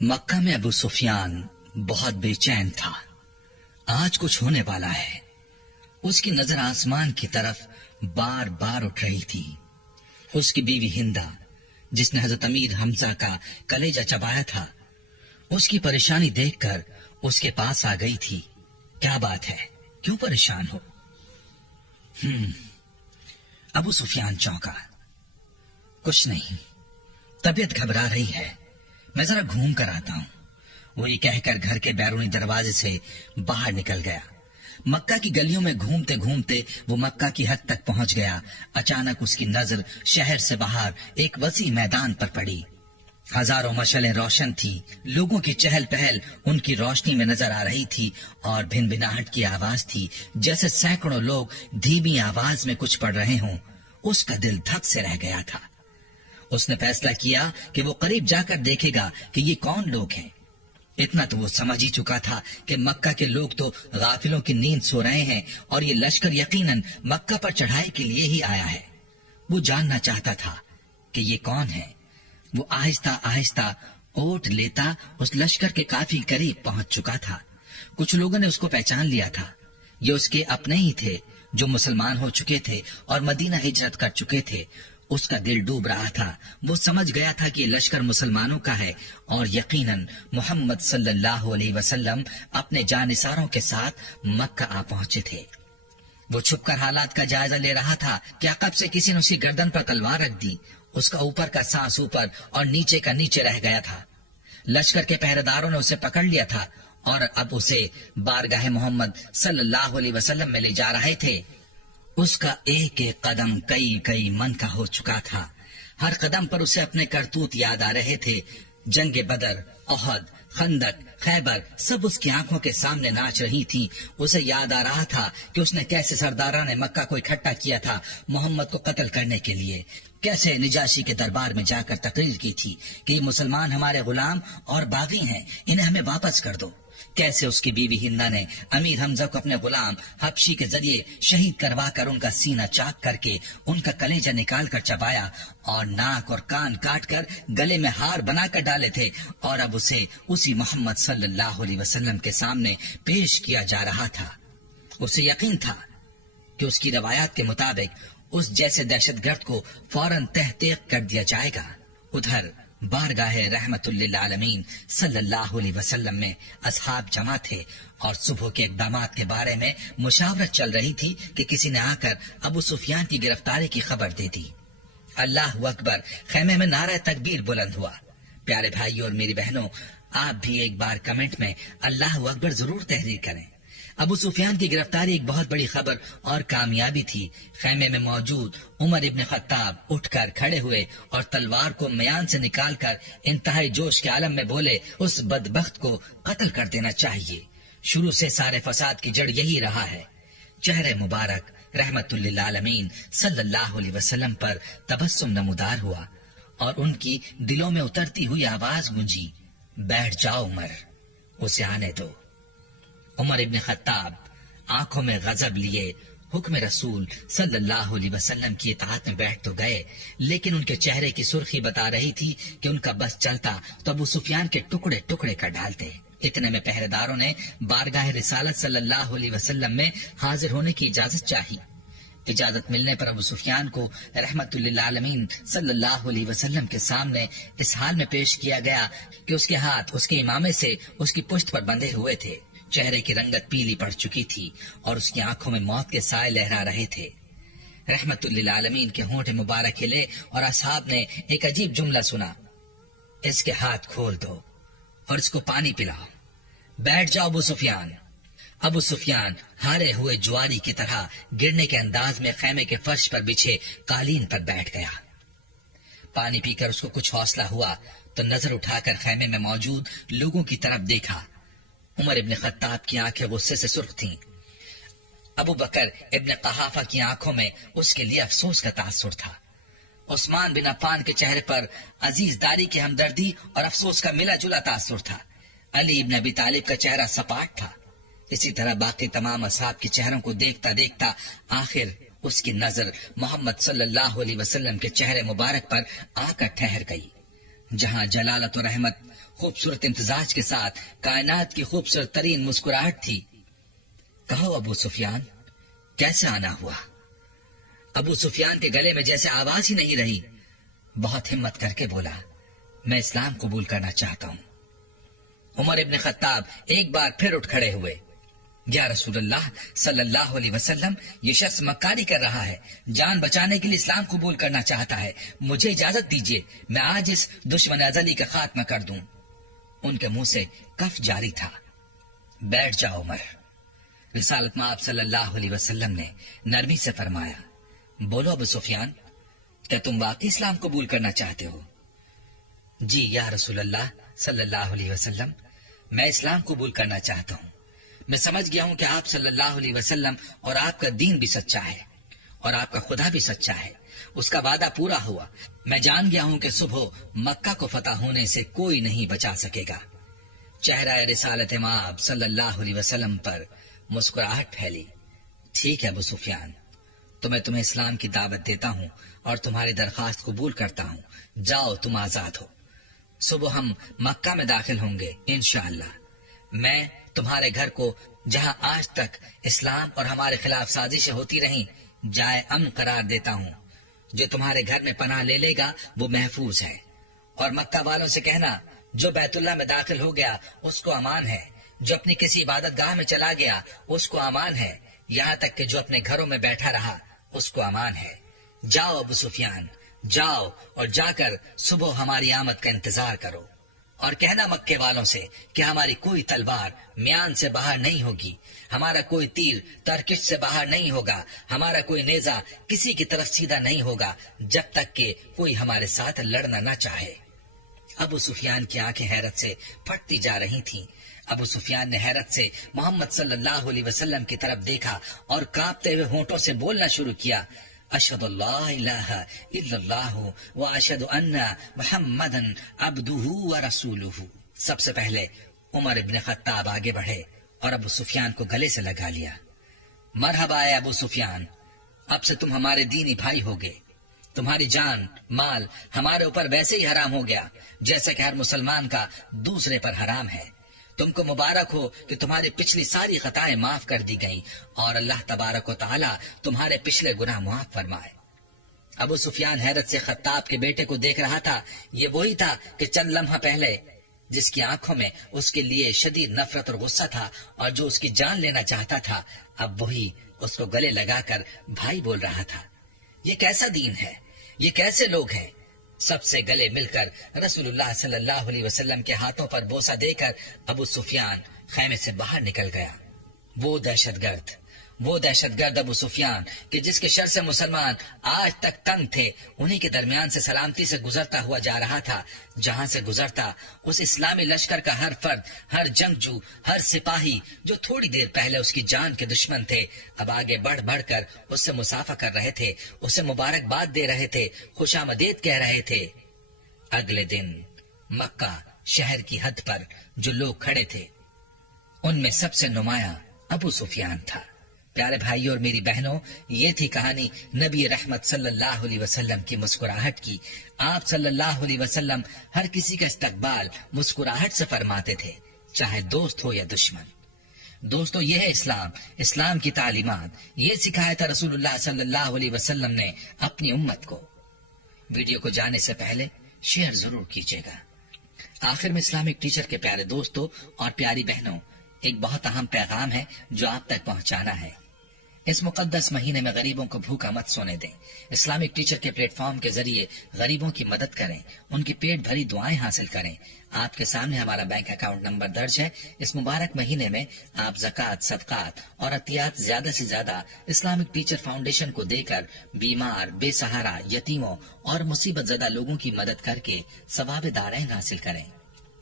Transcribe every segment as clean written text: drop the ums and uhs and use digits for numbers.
मक्का में अबू सुफियान बहुत बेचैन था। आज कुछ होने वाला है। उसकी नजर आसमान की तरफ बार बार उठ रही थी। उसकी बीवी हिंदा, जिसने हजरत अमीर हमजा का कलेजा चबाया था, उसकी परेशानी देखकर उसके पास आ गई थी। क्या बात है, क्यों परेशान हो? अबू सुफियान चौंका। कुछ नहीं, तबीयत घबरा रही है, मैं जरा घूम कर आता हूं। वो ये कहकर घर के बैरूनी दरवाजे से बाहर निकल गया। मक्का की गलियों में घूमते घूमते वो मक्का की हद तक पहुंच गया। अचानक उसकी नजर शहर से बाहर एक वसी मैदान पर पड़ी। हजारों मशालें रोशन थी। लोगों की चहल पहल उनकी रोशनी में नजर आ रही थी और भिनभिनाहट की आवाज थी, जैसे सैकड़ों लोग धीमी आवाज में कुछ पढ़ रहे हों। उसका दिल धक से रह गया था। उसने फैसला किया कि वो करीब जाकर देखेगा कि ये कौन लोग हैं। इतना तो वो समझ ही चुका था कि मक्का के लोग तो गाफिलों की नींद सो रहे हैं और ये लश्कर यकीनन मक्का पर चढ़ाई के लिए ही आया है। वो जानना चाहता था कि ये कौन है। वो आहिस्ता आहिस्ता ओट लेता उस लश्कर के काफी करीब पहुंच चुका था। कुछ लोगों ने उसको पहचान लिया था। ये उसके अपने ही थे जो मुसलमान हो चुके थे और मदीना हिजरत कर चुके थे। उसका दिल डूब रहा था। वो समझ गया था कि लश्कर मुसलमानों का है और यकीनन मोहम्मद सल्लल्लाहु अलैहि वसल्लम अपने जानिसारों के साथ मक्का आ पहुंचे थे। वो छुपकर हालात का जायजा ले रहा था कि अकब से किसी ने उसकी गर्दन पर तलवार रख दी। उसका ऊपर का सांस ऊपर और नीचे का नीचे रह गया था। लश्कर के पहरेदारों ने उसे पकड़ लिया था और अब उसे बारगाह मोहम्मद सल्लल्लाहु अलैहि वसल्लम में ले जा रहे थे। उसका एक एक कदम कई कई मन का हो चुका था। हर कदम पर उसे अपने करतूत याद आ रहे थे। जंगे बदर, ओहद, खंदक, खैबर सब उसकी आंखों के सामने नाच रही थी। उसे याद आ रहा था कि उसने कैसे सरदारा ने मक्का को इकट्ठा किया था मोहम्मद को कत्ल करने के लिए। कैसे निजाशी के दरबार में जाकर तकरीर की थी कि ये मुसलमान हमारे गुलाम और बागी हैं, इन्हें हमें वापस कर दो। कैसे उसकी बीवी हिंदा ने अमीर हमजा को अपने गुलाम हबशी के जरिए शहीद करवा कर उनका सीना चाक करके उनका कलेजा निकाल कर चबाया और नाक और कान काट कर गले में हार बनाकर डाले थे और अब उसे उसी मोहम्मद सल्लल्लाहु अलैहि वसल्लम के सामने पेश किया जा रहा था। उसे यकीन था कि उसकी रवायात के मुताबिक उस जैसे दहशतगर्द को फौरन तहतीक कर दिया जाएगा। उधर बारगाह रहमतुल लिल आलमीन सल्लल्लाहु अलैहि वसल्लम में असहाब जमा थे और सुबह के इक़दामात के बारे में मुशावरत चल रही थी कि किसी ने आकर अबू सुफियान की गिरफ्तारी की खबर दे दी। अल्लाहु अकबर, खैमे में नारा तकबीर बुलंद हुआ। प्यारे भाइयों और मेरी बहनों, आप भी एक बार कमेंट में अल्लाहु अकबर जरूर तहरीर करें। अबू सुफियान की गिरफ्तारी एक बहुत बड़ी खबर और कामयाबी थी। खैमे में मौजूद उमर इब्न खत्ताब उठकर खड़े हुए और तलवार को म्यान से निकालकर इंतहाई जोश के आलम में बोले, उस बदबख्त को कत्ल कर देना चाहिए। शुरू से सारे फसाद की जड़ यही रहा है। चेहरे मुबारक रहमतुल लिल आलमीन सल्लल्लाहु अलैहि वसल्लम पर तबस्सुम नमूदार हुआ और उनकी दिलों में उतरती हुई आवाज गूंजी, बैठ जाओ उमर, उसे आने दो। उमर इब्न खत्ताब आंखों में गजब लिए हुक्म रसूल सल्लल्लाहु अलैहि वसल्लम की इताअत में बैठ तो गए, लेकिन उनके चेहरे की सुर्खी बता रही थी कि उनका बस चलता तो अबू सुफियान के टुकड़े टुकड़े कर डालते। इतने में पहरेदारों ने बारगाह रिसालत सल्लल्लाहु अलैहि वसल्लम में हाजिर होने की इजाजत चाही। इजाजत मिलने पर अबू सुफियान को रहमतुल लिल आलमीन सल्लल्लाहु अलैहि वसल्लम के सामने इस हाल में पेश किया गया कि उसके हाथ उसके इमामे से उसकी पुश्त पर बंधे हुए थे। चेहरे की रंगत पीली पड़ चुकी थी और उसकी आंखों में मौत के साए लहरा रहे थे। रहमतुल लिल आलमीन के होंठ मुबारक हिले और असहाब ने एक अजीब जुमला सुना, इसके हाथ खोल दो और इसको पानी पिलाओ। बैठ जाओ अबू सुफियान। अबू सुफियान हारे हुए जुआरी की तरह गिरने के अंदाज में खैमे के फर्श पर बिछे कालीन पर बैठ गया। पानी पीकर उसको कुछ हौसला हुआ तो नजर उठाकर खैमे में मौजूद लोगों की तरफ देखा। उमर इब्न खत्ताब की आंखें गुस्से से सुर्ख थीं। अबू बकर इब्न कहाफा की आंखों में उसके लिए अफसोस का तासुर था। उस्मान बिन अफ़्फ़ान के चेहरे पर अजीजदारी की हमदर्दी और अफसोस का मिला जुला तासुर था। अली इब्न अबी तालिब का चेहरा सपाट था। इसी तरह बाकी तमाम असहाब के चेहरों को देखता देखता आखिर उसकी नजर मोहम्मद सल्लल्लाहु अलैहि वसल्लम के चेहरे मुबारक पर आकर ठहर गई, जहां जलालत और रहमत खूबसूरत इम्तिजाज के साथ कायनात की खूबसूरत तरीन मुस्कुराहट थी। कहो अबू सुफियान, कैसे आना हुआ? अबू सुफियान के गले में जैसे आवाज ही नहीं रही। बहुत हिम्मत करके बोला, मैं इस्लाम कबूल करना चाहता हूं। उमर इब्न खत्ताब एक बार फिर उठ खड़े हुए। या रसूलल्लाह सल्लल्लाहु अलैहि वसल्लम, ये शख्स मक्कारी कर रहा है, जान बचाने के लिए इस्लाम कबूल करना चाहता है। मुझे इजाजत दीजिए, मैं आज इस दुश्मन अजली का खात्मा कर दूं। उनके मुंह से कफ जारी था। बैठ जाओ उमर। रिसालत में आप सल्लल्लाहु अलैहि वसल्लम ने नरमी से फरमाया, बोलो अबू सुफियान, क्या तुम वाकई इस्लाम कबूल करना चाहते हो? जी या रसूलल्लाह सल्लल्लाहु अलैहि वसल्लम, मैं इस्लाम कबूल करना चाहता हूँ। मैं समझ गया हूँ कि आप सल्लल्लाहु अलैहि वसल्लम और आपका दीन भी सच्चा है और आपका खुदा भी सच्चा है। उसका वादा पूरा हुआ। मैं जान गया हूँ कि सुबह मक्का को फतह होने से कोई नहीं बचा सकेगा। चेहरा रिसालत माब सल्लल्लाहु अलैहि वसल्लम पर मुस्कुराहट फैली। ठीक है अबू सुफियान, तो मैं तुम्हें इस्लाम की दावत देता हूँ और तुम्हारी दरखास्त कबूल करता हूँ। जाओ, तुम आजाद हो। सुबह हम मक्का में दाखिल होंगे इंशाअल्लाह। मैं तुम्हारे घर को, जहां आज तक इस्लाम और हमारे खिलाफ साजिशें होती रहीं, जाए अमन करार देता हूँ। जो तुम्हारे घर में पनाह ले लेगा वो महफूज है। और मक्का वालों से कहना, जो बैतुल्लाह में दाखिल हो गया उसको अमान है, जो अपनी किसी इबादत गाह में चला गया उसको अमान है, यहाँ तक कि जो अपने घरों में बैठा रहा उसको अमान है। जाओ अबू सुफियान, जाओ और जाकर सुबह हमारी आमद का इंतजार करो और कहना मक्के वालों से कि हमारी कोई तलवार म्यान से बाहर नहीं होगी, हमारा कोई तीर तरकिश से बाहर नहीं होगा, हमारा कोई नेजा किसी की तरफ सीधा नहीं होगा, जब तक कि कोई हमारे साथ लड़ना न चाहे। अबू सुफियान की आंखें हैरत से फटती जा रही थीं। अबू सुफियान ने हैरत से मोहम्मद सल्लल्लाहु अलैहि वसल्लम की तरफ देखा और कांपते हुए होंठों से बोलना शुरू किया, अशहदु अल्ला इलाहा इल्लल्लाहु व अशहदु अन्ना मुहम्मदन अब्दुहु व रसूलुहु। सबसे पहले उमर इब्न खत्ताब आगे बढ़े और अबू सुफियान को गले से लगा लिया। मरहबा है अबू सुफियान, अब से तुम हमारे दीनी भाई होगे। तुम्हारी जान माल हमारे ऊपर वैसे ही हराम हो गया जैसे कि हर मुसलमान का दूसरे पर हराम है। तुमको मुबारक हो कि तुम्हारी पिछली सारी खताएं माफ कर दी गईं और अल्लाह तबारक व तआला तुम्हारे पिछले गुनाह माफ फरमाए। अबू सुफियान हैरत से खत्ताब के बेटे को देख रहा था। ये वही था कि चंद लम्हा पहले जिसकी आंखों में उसके लिए शदीद नफरत और गुस्सा था और जो उसकी जान लेना चाहता था, अब वही उसको गले लगाकर भाई बोल रहा था। ये कैसा दीन है, ये कैसे लोग हैं। सबसे गले मिलकर रसूलुल्लाह सल्लल्लाहु अलैहि वसल्लम के हाथों पर बोसा देकर अबू सुफियान खैमे से बाहर निकल गया। वो दहशतगर्द अबू सुफियान कि जिसके शर से मुसलमान आज तक तंग थे, उन्हीं के दरमियान से सलामती से गुजरता हुआ जा रहा था। जहां से गुजरता उस इस्लामी लश्कर का हर फर्द, हर जंगजू, हर सिपाही जो थोड़ी देर पहले उसकी जान के दुश्मन थे, अब आगे बढ़ बढ़कर उससे मुसाफा कर रहे थे, उसे मुबारकबाद दे रहे थे, खुशामदीद कह रहे थे। अगले दिन मक्का शहर की हद पर जो लोग खड़े थे, उनमें सबसे नुमाया अबू सुफियान था। प्यारे भाइयों और मेरी बहनों, ये थी कहानी नबी रहमत सल्लल्लाहु अलैहि वसल्लम की मुस्कुराहट की। आप सल्लल्लाहु अलैहि वसल्लम हर किसी का इस्तकबाल मुस्कुराहट से फरमाते थे, चाहे दोस्त हो या दुश्मन। दोस्तों, ये है इस्लाम, इस्लाम की तालीमात। ये सिखाया था रसूलुल्लाह सल्लल्लाहु अलैहि वसल्लम ने अपनी उम्मत को। वीडियो को जाने से पहले शेयर जरूर कीजिएगा। आखिर में इस्लामिक टीचर के प्यारे दोस्तों और प्यारी बहनों, एक बहुत अहम पैगाम है जो आप तक पहुंचाना है। इस मुकद्दस महीने में गरीबों को भूखा मत सोने दें। इस्लामिक टीचर के प्लेटफॉर्म के जरिए गरीबों की मदद करें, उनकी पेट भरी दुआएं हासिल करें। आपके सामने हमारा बैंक अकाउंट नंबर दर्ज है। इस मुबारक महीने में आप ज़कात, सदकात और अतियात ज्यादा से ज्यादा इस्लामिक टीचर फाउंडेशन को देकर बीमार, बेसहारा, यतीमों और मुसीबत ज़दा लोगों की मदद करके सवाब दारैन हासिल करें।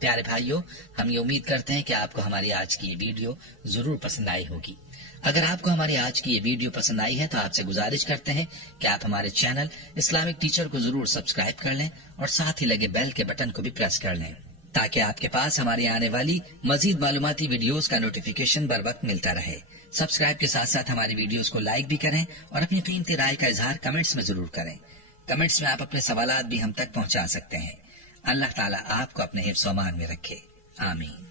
प्यारे भाइयों, हम ये उम्मीद करते हैं कि आपको हमारी आज की ये वीडियो जरूर पसंद आई होगी। अगर आपको हमारी आज की ये वीडियो पसंद आई है तो आपसे गुजारिश करते हैं कि आप हमारे चैनल इस्लामिक टीचर को जरूर सब्सक्राइब कर लें और साथ ही लगे बेल के बटन को भी प्रेस कर लें, ताकि आपके पास हमारी आने वाली मजीद मालूमाती वीडियोस का नोटिफिकेशन बर वक्त मिलता रहे। सब्सक्राइब के साथ साथ हमारी वीडियोस को लाइक भी करें और अपनी कीमती राय का इजहार कमेंट्स में जरूर करें। कमेंट्स में आप अपने सवालात भी हम तक पहुंचा सकते हैं। अल्लाह ताला आपको अपने हिफ्ज़-ओ-अमान में रखे, आमीन।